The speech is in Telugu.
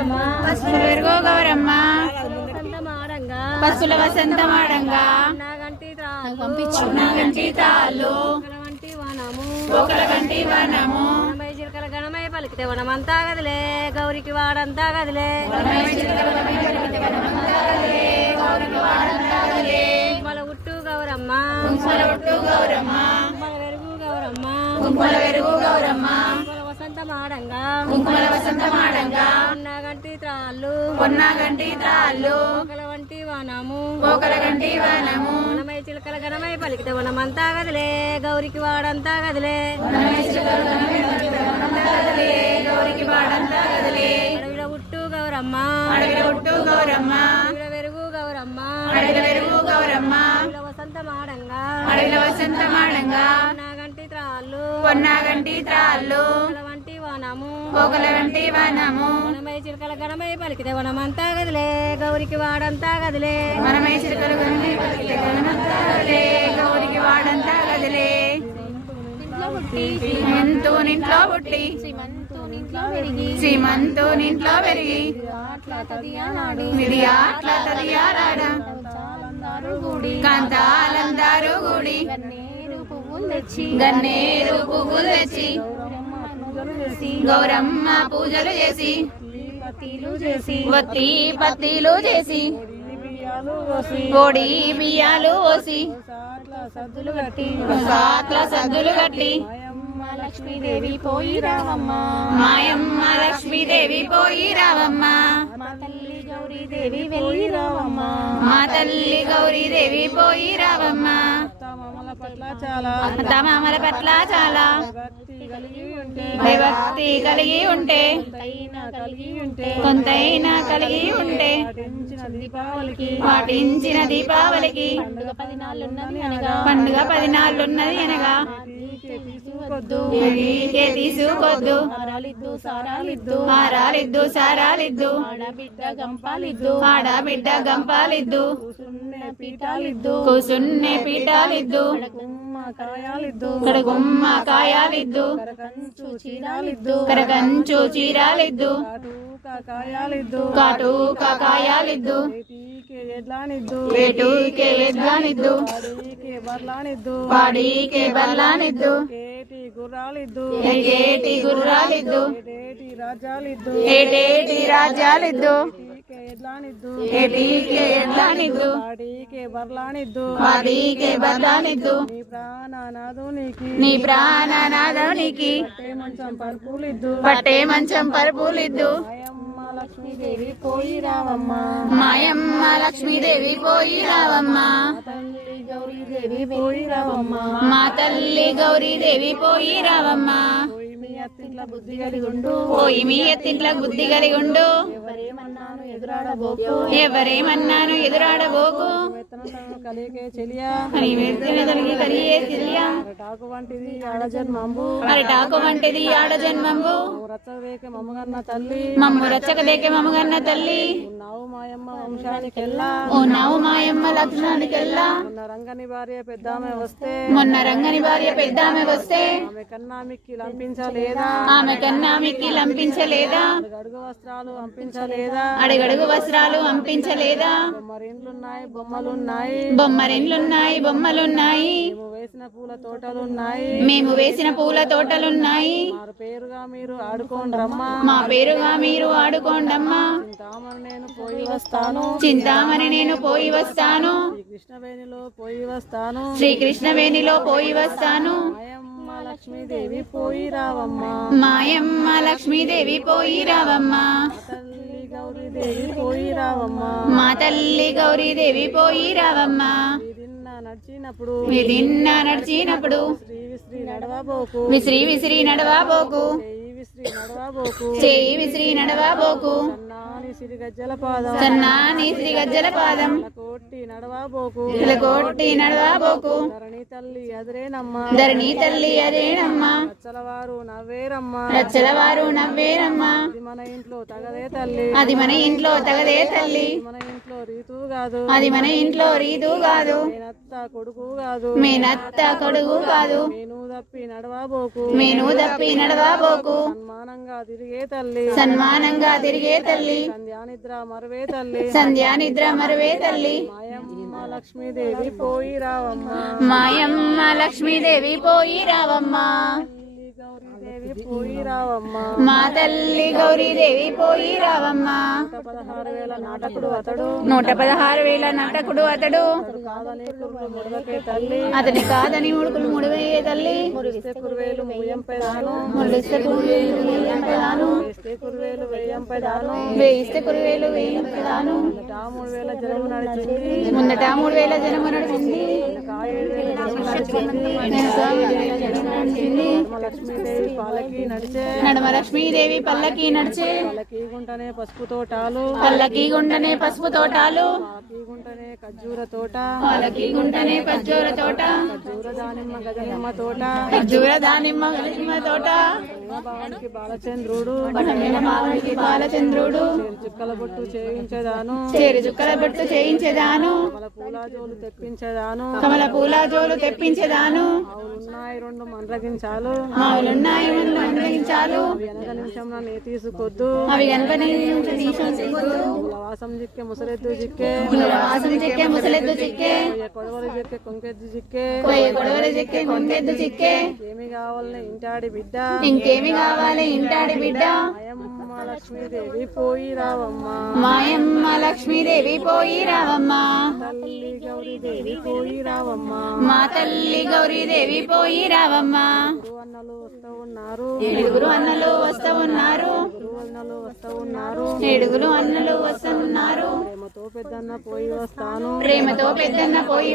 పసుపుల వెరుగో గౌరమ్మ పసుపుల వసంతమాడంగా పంపించు నాగంటి తాళ్ళు ఒకల గంటి వనము చిలకల గణమై పలికితే వనమంతా గదిలే గౌరికి వాడంతా గదిలే కుమ్మల ఉట్టు గౌరమ్మ కుమ్మల వెరుగు గౌరమ్మ కుంకుమల వెరుగు గౌరమ్మ కుంకుమల వసంతమాడంగా పొన్నాగంటి త్రాళ్ళు ఒకల వంటి వనము వనమై చిలకల గణమై పలికితే వనమంతా గదిలే గౌరికి వాడంతా గదిలే గౌరికి వాడంతా గదిలే అడవిల ఉట్టు గౌరమ్మ అడవిల ఉట్టు గౌరమ్మ అడవిల వెరుగు గౌరమ్మ అడవిల వెరుగు గౌరమ్మ అడవిల వసంతమాడంగా పొన్నాగంటి త్రాళ్ళు వంటి వనము ఒకల వంటి వనము వనమై చిలకల గణమై పలికితే వనమంతా గదిలే గౌరికి వాడంతా గదిలే మనమై చిలకలు గణమై పలికితే వనమంతా గదిలే గౌరికి వాడంతా గదిలే శ్రీమంతునింట్లో పుట్టి శ్రీమంతునింట్లో పెరిగి మిడియాట్ల తదియారాడ కాంతాలందారు గుడి గన్నేరు పువ్వులు తెచ్చి గౌరమ్మ పూజలు చేసి వత్తి పత్తిలు చేసి పొడి బియ్యాలు పోసి సాట్ల సద్దులు కట్టి లక్ష్మీదేవి పోయి రావమ్మ మాయమ్మ లక్ష్మీదేవి పోయి రావమ్మ మా తల్లి గౌరీదేవి వెళ్ళి రావమ్మ మా తల్లి గౌరీదేవి పోయి రావమ్మ మామల పట్ల చాలా భక్తి కలిగి ఉంటే కొంతైనా కలిగి ఉంటే పాటించిన దీపావళికి పండుగ 10 నాళ్ళున్నది అనగా తీసుకోద్దు హారాలిద్దు సారాలిద్దు ఆడబిడ్డ గంపాలిద్దు కూసున్నే పీఠాలిద్దు కడగుమ్మ కాయాలిద్దు కరకంచు చీరాలిద్దు కాటూక కాయాలిద్దు ఏటూకే ఎడ్లానిద్దు పాడీకే బర్లానిద్దు ఏటి గుర్రాలిద్దు ఏటేటి రాజ్యాలిద్దు ఏటీకే ఎడ్లానిద్దు పాడీకే బర్లానిద్దు నీ ప్రాణనాథునికి పట్టే మంచం పరుపులిద్దు లక్ష్మీదేవి పోయి రావమ్మ మాయమ్మ లక్ష్మీదేవి పోయి రావమ్మ గౌరీదేవి పోయి రావమ్మ మా తల్లి గౌరీదేవి పోయి రావమ్మ బుద్ధి కలిగి ఉండు పోయి మీ ఎత్తింట్ల బుద్ధి కలిగి ఉండు ఎవరేమన్నాను ఎదురాడబోకు ఎవరేమన్నాను ఎదురాడబోకు కలిగే చెలియా అరిటాకు వంటిది ఆడ జన్మంబు రచ్చవేక మమ్మగన్న తల్లి మమ్ము రచ్చకదేకే మమ్మగన్న తల్లి నావు మాయమ్మ వంశానికెల్లా ఓ నావు మాయమ్మ లక్షణానికెల్లా మొన్న రంగని భార్య పెద్దామె వస్తే ఆమె కన్నా మిక్కి లంపించలేదా అడుగు వస్త్రాలు పంపించలేదా బొమ్మరిండ్లున్నాయి బొమ్మలున్నాయి మేము వేసిన పూల తోటలున్నాయి మా పేరుగా మీరు ఆడుకోండమ్మా చింతామణి నేను పోయి వస్తాను శ్రీకృష్ణవేణిలో పోయి వస్తాను లక్ష్మీదేవి పోయి రావమ్మ మాయమ్మ లక్ష్మీదేవి పోయి రావమ్మ గౌరీదేవి పోయి రావమ్మ మా తల్లి గౌరీదేవి పోయి రావమ్మ నడిచినప్పుడు విసిరి విసిరి నడవాబోకు చేయి విసిరి నడవాబోకు సిరి గజ్జల పాదం సన్నాని శ్రీ గజ్జల పాదం కోటి నడవాబోకు కోటి నడవాబోకు ధరణి తల్లి అదిరేనమ్మ ధరణి తల్లి అదేనమ్మా రచ్చలవారు నవ్వేరమ్మ రచ్చలవారు నవ్వేరమ్మా ఇది మన ఇంట్లో తగదే తల్లి అది మన ఇంట్లో తగదే తల్లి మన ఇంట్లో రీతు కాదు అది మన ఇంట్లో రీతు కాదు మేనత్త కొడుకు కాదు మేనత్త కొడుకు కాదు నేను తప్పి నడవాబోకు మేను తప్పి నడవాబోకు సన్మానంగా తిరిగే తల్లి సన్మానంగా తిరిగే తల్లి సంధ్యానిద్ర మరవే తల్లి సంధ్యా నిద్ర మరువే తల్లి మాయమ్మ లక్ష్మీదేవి పోయి రావమ్మ మాయమ్మ లక్ష్మీదేవి పోయి రావమ్మా గౌరీదేవి పోయి రావమ్మ మా తల్లి గౌరీదేవి పోయి రావమ్మా 16,000 నాటకుడు అతడు 116,000 నాటకుడు అతడు కాదని కుర్రు ముడవకే తల్లి అతని కాదని ముడుకులు ముడివేయే తల్లి ముడిస్తే కురువేలు ముయ్యంపై దాను ముడిస్తే కురువేలు వేయంపదాను వేస్తే కురువేలు వెయ్యంపై దాను వేయిస్తే కురువేలు వేయంపదాను 3,000 జనము నడిచింది ముందట 3,000 జనము నడిచింది ఇంకా 7,000 జనము నడిచింది వెనుక 7,000 జనము నడిచింది లక్ష్మీదేవి పాలకి నడిచే నడమ లక్ష్మీదేవి పల్లకి నడిచే పల్లకి గుంటనే పసుపు తోటాలు పల్లకి గుండనే పసుపు తోటాలు పాలకి గుంటనే ఖర్జూర తోట పల్లకి గుంటనే ఖర్జూర తోట ఖర్జూర దానిమ్మ గజనిమ్మ తోట ఖర్జూర దానిమ్మ గలిమ తోట భవానికి బాలచంద్రుడు పటమేల మావడికి బాలచంద్రుడు చుక్కల బొట్టు చేయించేదాను చేరు చుక్కల బొట్టు చేయించేదాను కమల పూల జోలు తెప్పించేదాను కమల పూల జోలు తెప్పించేదాను ఉన్నాయి 2 మండ్రగించాలు మావులున్నాయి ముందు మందగించాలు వెనక నిమిషంలో నే తీసుకొద్దు అవి గనక తీసుకొద్దు వాసం జిక్కే ముసలెద్దు జిక్కే వాసం చిక్కే ముసలెద్దు చిక్కే కొడవలి జిక్కే కొంకెద్దు జిక్కే కొయ్య గొడవల చిక్కే కొంకెద్దు చిక్కే ఏమి కావాలని ఇంటాడి బిడ్డ ఇంకేమి కావాలి ఇంటాడి బిడ్డ అయమ్మ లక్ష్మీదేవి పోయి రావమ్మ మాయమ్మ లక్ష్మీదేవి పోయి రావమ్మా తల్లి గౌరీదేవి పోయి రావమ్మ మా తల్లి గౌరీదేవి పోయి రావమ్మా అన్నలు వస్తూ ఉన్నారు 7 అన్నలు వస్తూ ఉన్నారు అన్నలు వస్తూ ఉన్నారు 7 అన్నలు వస్తున్నారు ప్రేమతో పెద్దన్న పోయి వస్తాను ప్రేమతో పెద్దన్న పోయి